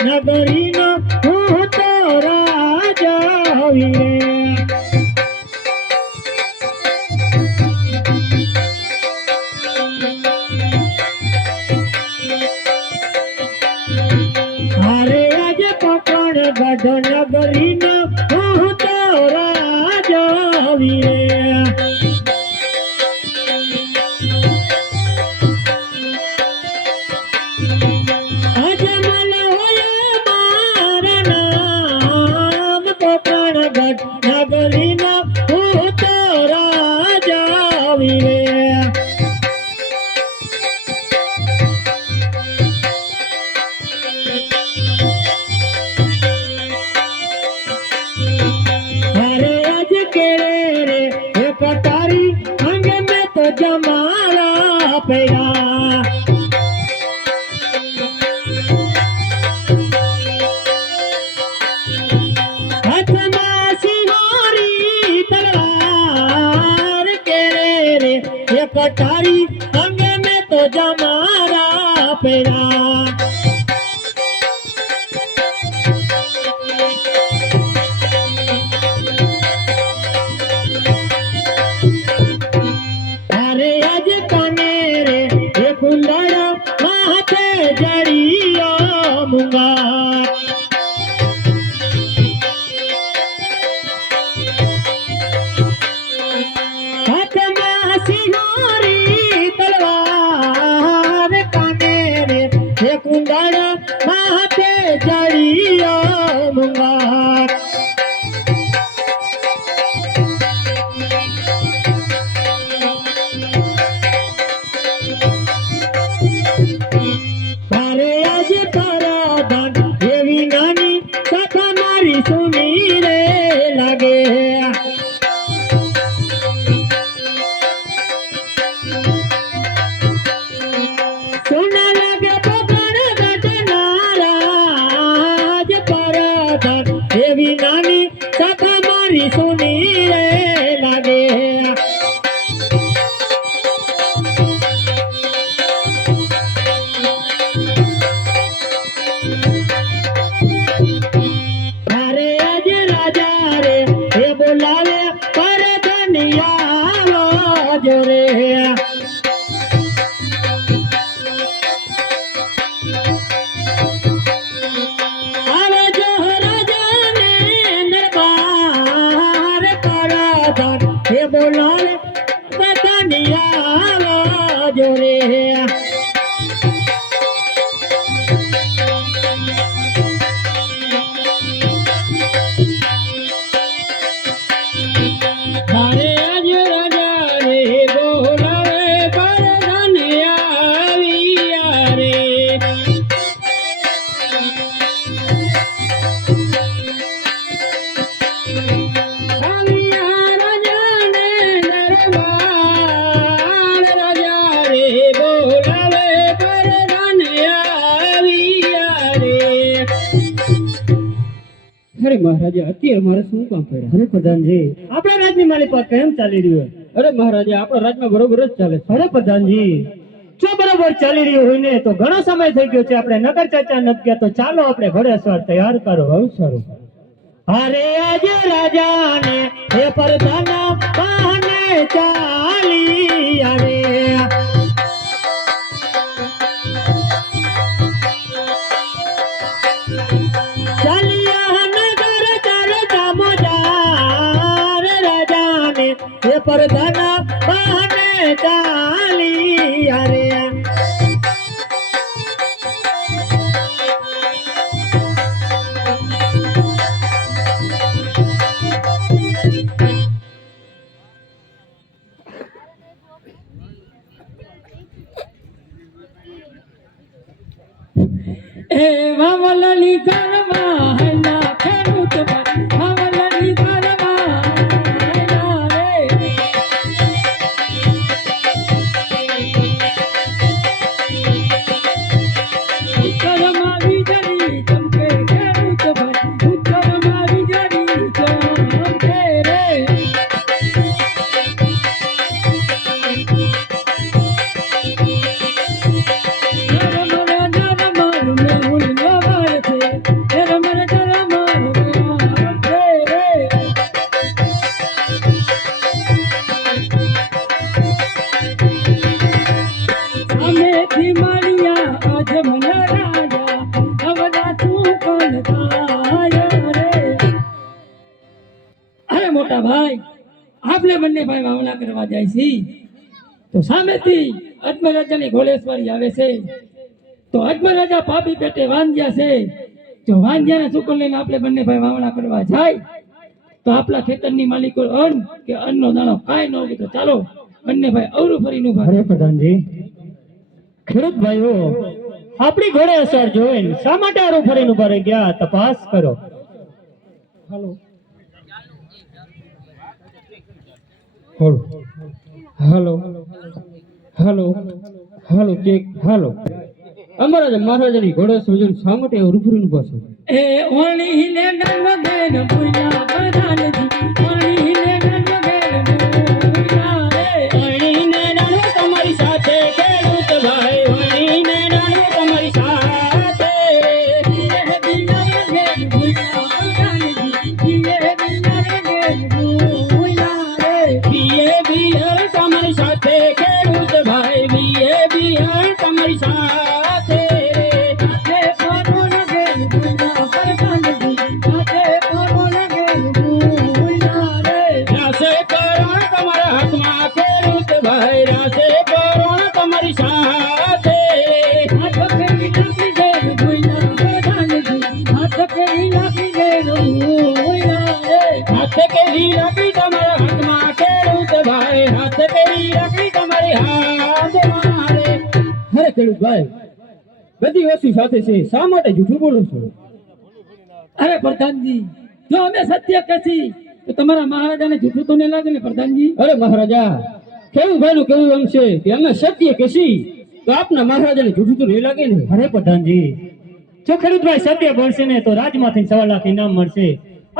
નગરીનો હું તો રાજા વીરે હારે આજે કોકણ ગઢ નગરીનો હું તો રાજા વીરે નગરીના હું તો રાજા વીરે અરે આજ કેરે રે એ કટારી અંગે મેં તો જમારા પૈડા कटारी अंगे में तो जमारा पेरा अरे आज कने रे ये कुंडड़ा माथे जड़िया मुंगा कुंडड़ा माथे जड़िया मुंगा तारे आज पराधन एवी नानी कथा मारी सुनी रे लागे सुना लगे एवी नानी कथा मारी सुनी रे लागे अरे आज राजा रे ये बोलावे पर धनिया जो रे ये बोलावे बतनिया जो रे अरे आज राजा रे बोलावे बतनिया रे अरे महाराजा અત્યારે મારે શું કામ પડ્યા અરે પ્રધાનજી આપણા રાજની માલિક પર કેમ ચાલી રહ્યો અરે મહારાજા આપણા રાજમાં બરોબર જ ચાલે અરે પ્રધાનજી જો બરોબર ચાલી રહ્યું હોય ને તો ઘણો સમય થઈ ગયો છે આપણે નગર ચર્ચા નથી ગયા તો ચાલો આપણે ઘોડેસવાર તૈયાર કરો બહુ સારું અરે આજે રાજાને હે પ્રધાના પાને ચાલી અરે परधना बहने डाली अरे ए वावलली गरमा है ना खेलूत वावलली गरमा है ना रे उत्तर मारी जरी चमके खेलूत उत्तर मारी जरी चमके रे नरम नरम में उल्ला मारते સામેથી માળિયા અજમલ રાજા અવદા તું કોણ થાય રે. અરે મોટા ભાઈ, આપણે બંને ભાઈ વાવણા કરવા જાય છીએ તો સામેથી અજમલ રાજાની ઘોડેશ્વરી આવે છે. તો અજમલ રાજા પાપી પેટે વાંજ્યા છે. જો વાંજ્યાને સુકલ લઈને આપણે બંને ભાઈ વાવણા કરવા જાય તો આપણા ખેતરની માલિકો અન્ન કે અન્નનો દાણો કાંઈ ન હોય. તો ચાલો બંને ભાઈ અવરું ફરીને ઉભા. અરે પ્રધાનજી, ખેડૂત ભાઈઓ આપણી ઘોડે અસર જોઈને શા માટે આરું ફરીને ઉભા રહી ગયા? તપાસ કરો. હાલો હાલો હાલો હાલો ચેક હાલો. અમારા મહારાજાની ઘોડે જોઈને શા માટે આરું ફરીને ઉભા છો? એ ઓણી હિલે નન વગેન પૂજા પ્રધાનજી, ઓણી હિલે નન વગેન પૂજા રે. વણીને નાનો તમારી સાથે ખેડૂત ભાઈ, વણીને નાનો તમારી સાથે. યે દિયા વગેન પૂજા પ્રધાનજી, યે દિયા વગેન પૂજા રે. બીએ બિયર તમારી સાથે ખેડૂત ભાઈ, બીએ બિયર તમારી સાથે. હાથે કોનો લગેન પૂજા પ્રધાનજી, હાથે કોનો લગેન પૂજા રે. રાસે કરણ તમારા હાથમાં ખેડૂત ભાઈ, રાસે કરણ તમારી સાથે. હાથ ફેરી નાખી દેન ભૂલા પ્રધાનજી, હાથ ફેરી નાખી દેન ભૂલા રે. હાથ કેરી રાખી તમારા હાથમાં ખેડૂત ભાઈ, હાથ કેરી રાખી તમારી હાથમાં રે. અરે ખેડૂત ભાઈ, બધી વસ્તુ સાથે છે, શા માટે જૂઠું બોલો છો? અરે પ્રધાનજી, જો અમે સત્ય કહેશી તો તમારા મહારાજાને જૂઠું તો નહીં લાગે ને પ્રધાનજી? અરે મહારાજા, ખેડૂત ભાઈનું કહેવું એમ છે કે અમે સત્ય કહેશી તો આપના મહારાજાને જૂઠું તો નહીં લાગે ને? અરે પ્રધાનજી, જો ખેડૂત ભાઈ સત્ય બોલશે ને તો રાજમાંથી 1.5 લાખ ઇનામ મળશે,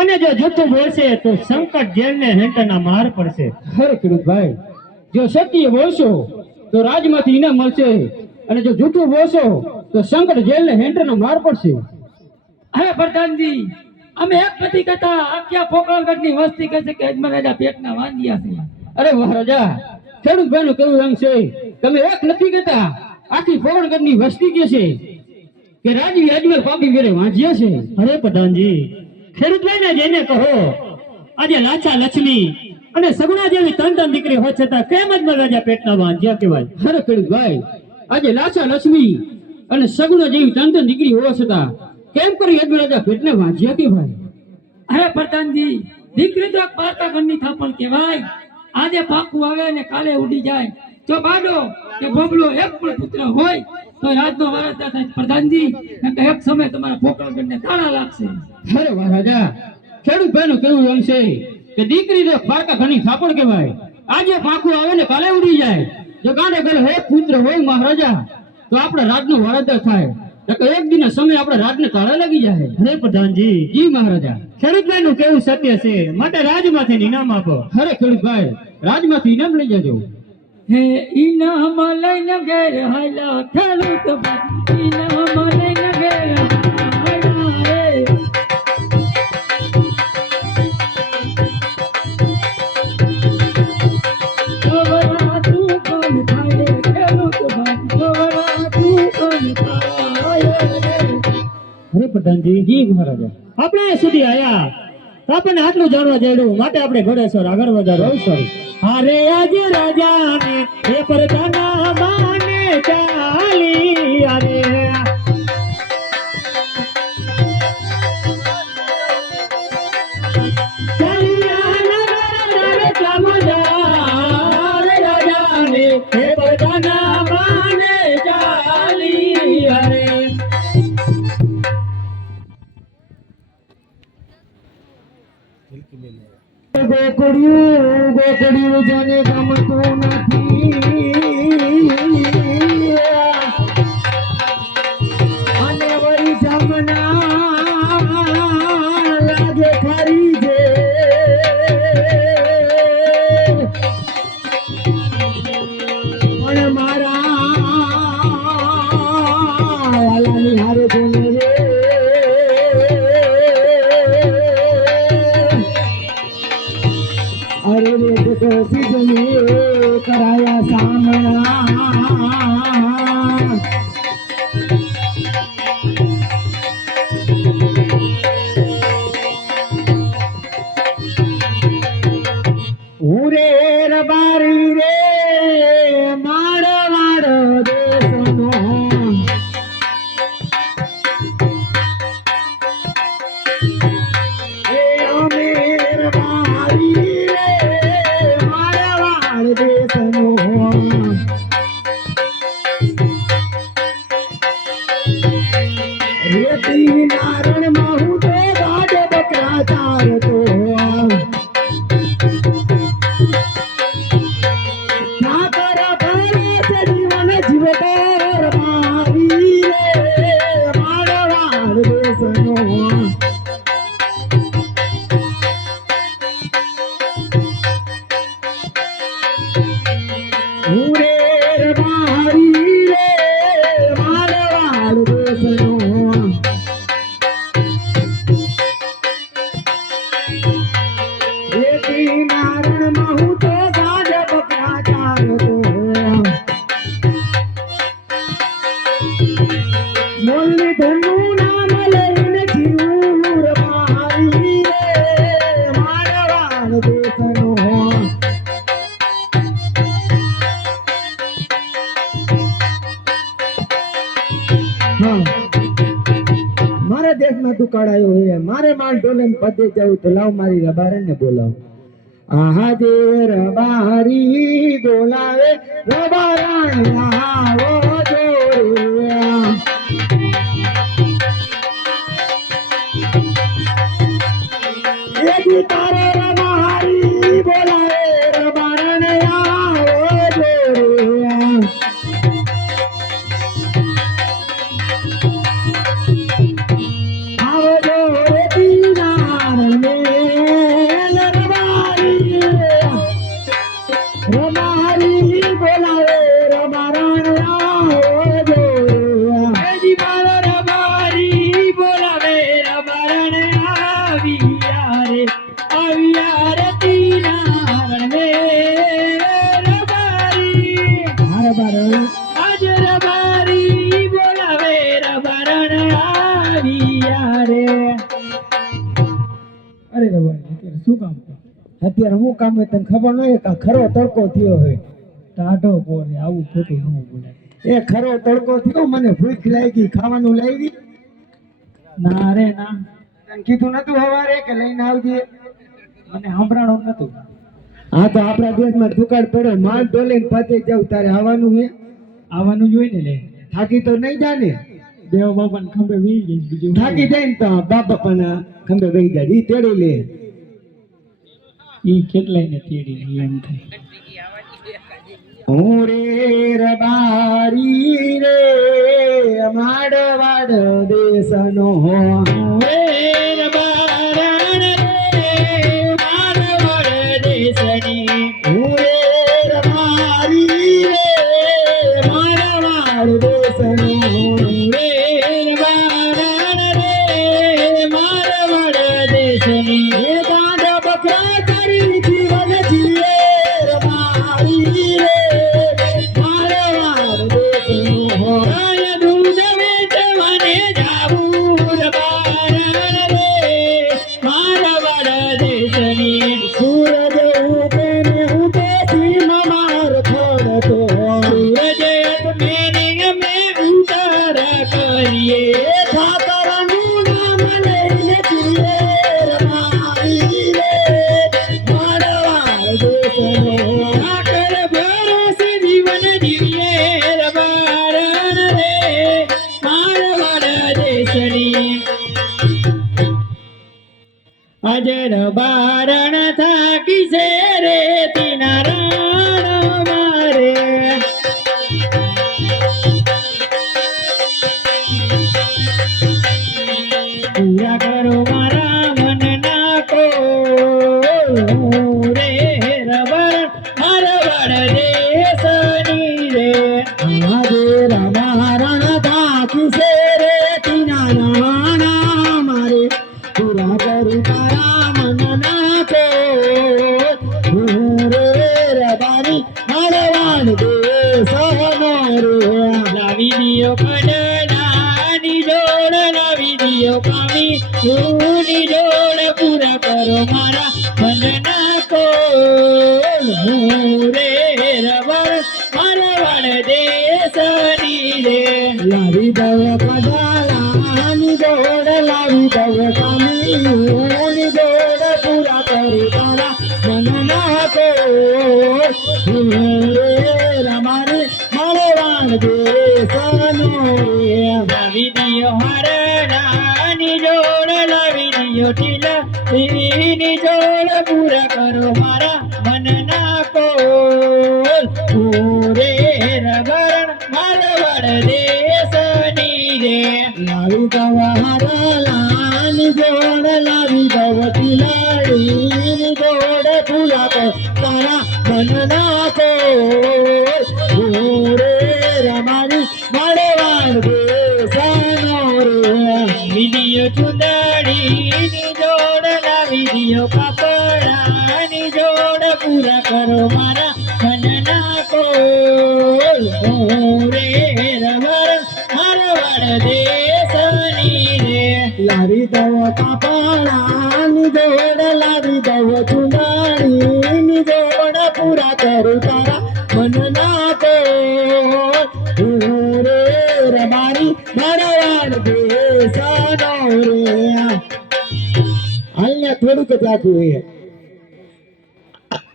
અને જો જૂઠું બોલશે તો સંકટ જેલને હેઠળના માર પડશે. અરે ખેડૂત ભાઈ, જો સત્ય બોલશો તો રાજમાંથી ઇનામ મળશે, અને જો જૂઠું બોલશો તો સંકટ જેલને હેઠળનો માર પડશે. અરે પ્રધાનજી, અમે એક નથી કહેતા, આખા પોકળગઢની વસ્તી કહે છે કે અજમલ રાજા પેટના વાંજ્યા છે. અરે મહારાજા, ખેડૂત ભાઈનું કહેવું એમ છે, તમે એક નથી કહેતા, આખી પોરણગઢની વસ્તી કહે છે કે રાજવી અજમલ પાપી વેરે વાંચ્યા છે. અરે પ્રધાનજી, ખેડૂત ભાઈને જઈને કહો, આજે લાચા લક્ષ્મી અને સગુણા જેવી ત્રણ દીકરી હોત છતાં કેમ અજમલ રાજા પેટના વાંચ્યા કહેવાય? અરે ખેડૂત ભાઈ, આજે લાચા લક્ષ્મી અને સગુણા જેવી ત્રણ દીકરી હોવા છતાં કેમ કરી અજમલ રાજા પેટને વાંચ્યા કહેવાય? અરે પ્રધાનજી, દીકરી તો પારકા ઘરની થાપણ કહેવાય. આજે પાકું આવે ને કાલે ઉડી જાય. જો બાડો કે બબલો એક પણ પુત્ર હોય તો રાજનો વારસદાર થાય પ્રધાનજી, નહીંતર એક સમય તમારા પોકળગઢને તાળા લાગશે. અરે મહારાજા, ખેડૂત ભાઈનું કહેવું એમ છે કે દીકરી તો પારકા ઘરની થાપણ કહેવાય. આજે પાકું આવે ને કાલે ઉડી જાય. જો ગાંડે ઘરે એક પુત્ર હોય મહારાજા તો આપણે રાજનો વારસદાર થાય, નહીંતર એક દિનના સમય આપણે રાજને તાળા લાગી જાય. અરે પ્રધાનજી, જી મહારાજા, ખેડૂત ભાઈનું કહેવું સત્ય છે, માટે રાજમાંથી ઇનામ આપો. અરે ખેડૂત ભાઈ, રાજમાંથી ઇનામ લઈ જજો. હે ઇનામ લઈને ઘેર હાલા ખેડૂત ભાઈ, ઇનામ લઈને ઘેર હાલા રે. ગોવરા તું કોણ થાય રે ખેડૂત ભાઈ, ગોવરા તું કોણ થાય રે. અરે પ્રધાનજી, જી મહારાજા, આપણે અહીં સુધી આયા તો આપણને આટલું જાણવા જડ્યું, માટે આપણે ઘોડેશ્વર આગળ વધારો. અરે આજે રાજાને એ પરદાના માને ચાલી. અરે રાજાને એ પરદાના માને ચાલી. અરે ગોકળિયું ગોકળિયું જેને ગમતું નથી, અને વળી જમના લાગે ખરી છે. પણ મારા વાલાની હારે જોને રે. અરે રે તો સીધું કરાય રેતી નારણમાં હું તો ગાઢ બકરા ચારતો ઠાકર ભરે છે જીવન જીવતર મારી રે મારવાડ દેશનો હું રે રબારી રે મારવાડ દેશનો રેતી નારણમાં હું તો ગાઢ બકરા ચારતો મોલની ધનનું નામ લઈને જીવું રબારી રે મારવાડ દેશનો મારા દેશમાં તું કડાયો હે મારે માલ ઢોલે પદે જવું તો લાવ મારી રબારન ને બોલાવ આહા જે રબારી બોલાવે રબારણ આવો જોરિયા એજી તારે રબારી બોલાવે રબારણ આવો જોરિયા આવજો રેતી નારણમેલ રબારી રબારી બોલાવે રબારણ આવજો એજી મારો રબારી બોલાવે રબારણ આવ્યા રેતી નારણમેલ રબારી રબારણ આજ રબારી બોલાવે રબારણ આવ્યા રે અરે રબારી અત્યારે શું કામ અત્યારે હું કામ હોય તને ખબર ન હોય કે ખરો તડકો થયો હોય ટાઢો પોરે આવું ખોટું ન બોલે એ ખરો તડકો થયો મને ભૂખ લાગી ખાવાનું લાવી ના રે ના તને કીધું નતું હવારે કે લઈને આવજે મને સાંભળાણું નતું હા તો આપણા દેશમાં દુકાળ પડ્યો માલ ઢોલીને પતે જાવ તારે આવવાનું હે આવવાનું જ હોય ને લે થાકી તો નહીં જા ને દેવ બાપા ને ખંભે વી ગઈ બીજું થાકી જાય ને તો બાપા પણ ખંભે વહી જાય ઈ તેડી લે ઈ કેટલાય ને તેડી એમ થાય હું રે રબારી રે માડવાડ દેશનો રે રબારણ રે માડવાડ દેશની હું રે રબારી રે માડવાડ દેશનો રે રબારણ રે માડવાડ દેશની એ ગાંડા બકરા કરી જીવન જીવે રબારી રે મારવાડ દેશનો રાય દૂધ વેચવાને જાવું રબારણ રે મારવાડ દેશની સૂરજ ઉગે ને ઉગે સીમ માર થોડતો સૂરજ ઉગે ને અમે ઉતાર કરીએ ઠાકરનું નામ લઈને જીવે રબારી રે મારવાડ દેશનો ઠાકર ભરોસે જીવન જીવીએ રબારણ રે મારવાડ દેશની અજર બારણ થાકી છે રે તીના રાણ મારે પૂરા કરો મારા મનના કો રે રબર મારવાડ દેશની રે આજે રબારણ થાકી છે રે તીના રાણ મારે પૂરા કરું તારા મનના કો રે રબારી મારવાડ દેશનો રે લાવી દિયો કડનાની જોડ લાવી દિયો કામી ની જોડ પૂરા કરો મારા મનના કો રે રબર મારવાડ દેશની રે લાવી દવ કડાલાની જોડ લાવી દવ કામી જોડ પૂરા કરી તારા મનના કો રે રમારી મારવાડ દેશની લાવી દિયો હારણાની જોડ લાવી દિયો ટીલાની જોડ પૂરા કરો મારા મનના કોલ પૂરે રબરણ મારવાડ દેશની રે લાવી દવા હારણાની જોડ લાવી દવા ટીલાની જોડ પૂરા કરો તારા મનના કોલ પૂરે રમાડી મારવાડ દેશનો રે વિડિયો ચુંદડીની જોડ લાવી દિયો કાપડાની જોડ પૂરા કરો મારા મનના કોલ પૂરે રમણ મારવાડ દેશની રે લાવી દવો કાપડાની જોડ લાવી દવો ચુંદડીની જોડ પૂરા કરું તારા મનના કોલ પૂરે રમારી મારવાડ દેશનો રે હાલને થોડુંક જ આખું હોય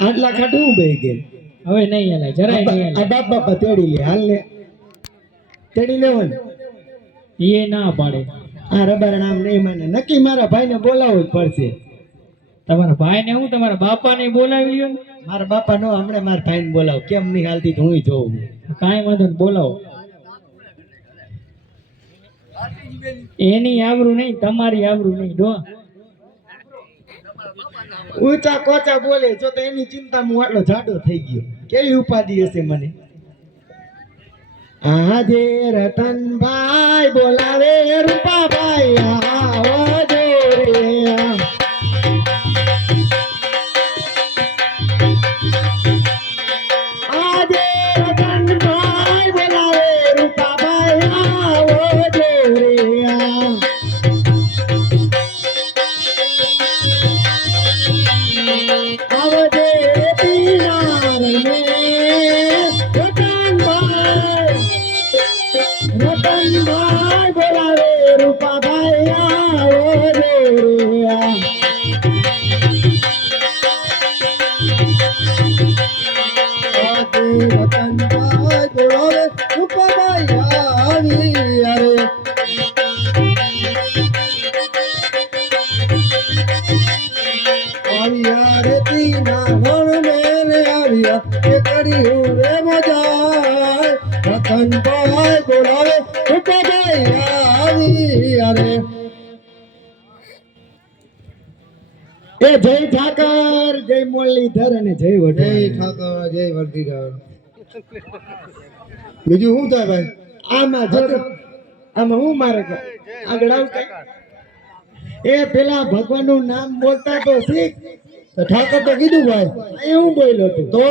આટલા ખાટું બે કે હવે નહીં હાલે જરાય નહીં હાલે બાપ બાપા તેડી લે હાલને તેડી લેવાનું એ ના પાડે આ રબર નામ નહીં માને નક્કી મારા ભાઈને બોલાવવું જ પડશે તમારા ભાઈને હું તમારા બાપાને બોલાવી લ્યો ને મારા બાપા નો હમણાં મારા ભાઈને બોલાવ કેમ નહીં હાલતી હું જોઉં કાંઈ વાંધો નહીં બોલાવો એની આબરૂ નહીં તમારી આબરૂ નહીં ડો ઊંચા કોચા બોલે જો તો એની ચિંતામાં હું આટલો જાડો થઈ ગયો કેવી ઉપાધિ હશે મને આજે રતનભાઈ બોલાવે રૂપાભાઈ આવજો રે આજે રતનભાઈ બોલાવે રૂપાભાઈ આવજો રે આવજે પીનાર મે રતનભાઈ બોલાવે રૂપાભાઈ આવજો રે રતનભાઈ બોલાવે રૂપાભાઈ આવી અરે આવ્યા રે તીના વણ મેરે આવ્યા એ કર્યું રે મજા રતનભાઈ બોલાવે રૂપાભાઈ આવી અરે એ જય ઠાકર જય મુરલીધર અને જય વઢવાણ જય ઠાકર જય વર્ધીધર બીજું શું થાય ભાઈ આમાં જો આમાં હું મારે આગળ આવતા એ પેલા ભગવાનનું નામ બોલતા તો શીખ તો ઠાકર તો કીધું ભાઈ એ હું બોલ્યો તું તો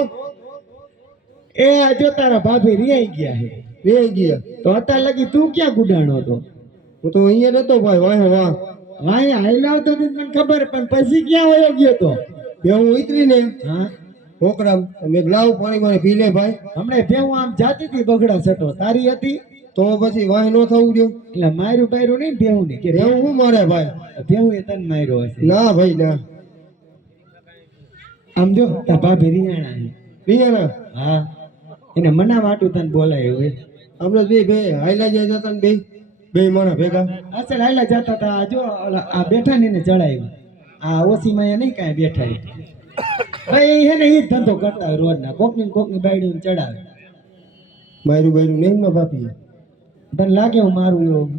એ જો તારા ભાભી રિયાઈ ગયા છે રે ગયા તો અત્યાર લગી તું ક્યાં ગુડાણો હતો હું તો અહીંયા નતો ભાઈ વાહ વાહ વાય હાઈલાવતો તો તને ખબર પણ પછી ક્યાં વયો ગયો તો બે હું ઉતરી ને હા છોકરા મેં લાવ પાણી મારે પી લે ભાઈ હમણે ભેવું આમ જાતી હતી બગડા સટો તારી હતી તો પછી વાહ ન થવું દે એટલે માર્યું બાયરું નહીં ભેવું ને કે એવું શું મારે ભાઈ ભેવું એ તને માર્યો હશે ના ભાઈ ના આમ જો તાર ભાભી રિયાણા છે રિયાના હા એને મના વાટું તને બોલાયો હોય આપણે બે હાઈલા જાય જતા ને બે માણા ભેગા અસલ હાઈલા જતા હતા જો આ બેઠા ને એને ચડાવ્યા આ ઓસીમાં નહીં કાંઈ બેઠા ભાઈ હે ને એ જ ધંધો કરતા હોય રોજના કોકની બાયડીને ચડાવે મારું બાયરું નહીં માં ભાપી તને લાગે હું મારું એવું